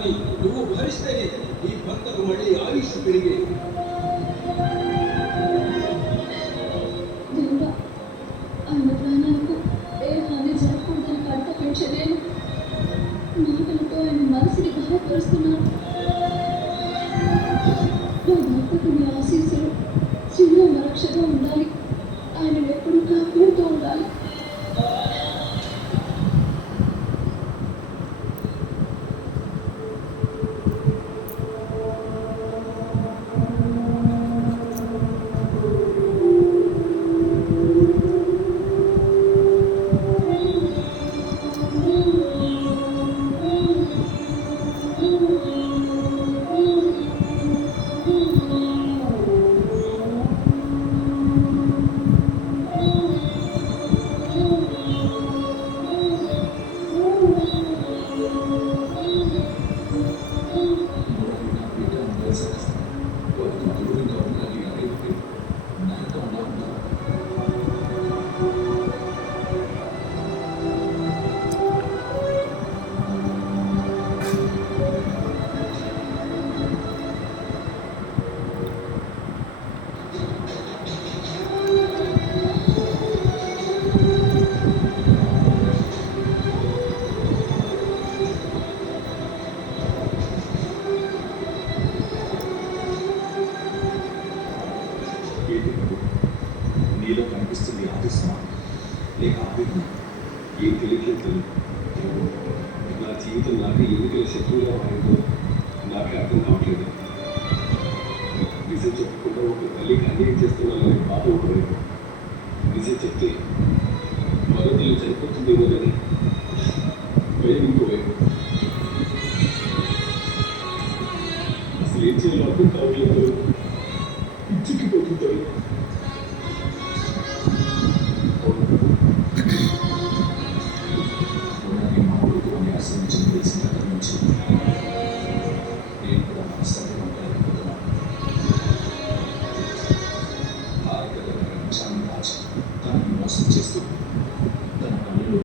అవమానాన్ని నువ్వు భరిస్తేనే ఈ భర్తకు మళ్ళీ ఆయుష్ పెరిగే. దేవుడా, ఆయన ప్రాణాలకు ఏ హాని జరగకూడదని కర్తవ్యం నేను మాటలతో ఆయన మనసుని గాయపరుస్తున్నాను. నా భర్తకు నీ ఆశీస్సులు శ్రీరామ రక్షగా ఉండాలి. ఆయన ఎప్పుడు కాపాడుతూ ఉండాలి. నీలో కనిపిస్తుంది ఆదేశమా లేక ఆవేదన? ఏం తెలియట్లేదు. నా జీవితం నాకు ఎన్నికల శత్రువుగా మారిందో నాకే అర్థం కావట్లేదు. నిజం చెప్పకుండా ఒక తల్లికి అన్యాయం చేస్తున్నానని బాధ ఒకవైపు, నిజం చెప్తే మరో తల్లి చనిపోతుందేమో కానీ భయం ఇంకోవైపు. అసలు ఏం చేయాలో అర్థం కావట్లేదు. చిక్కిపోతుంటారు.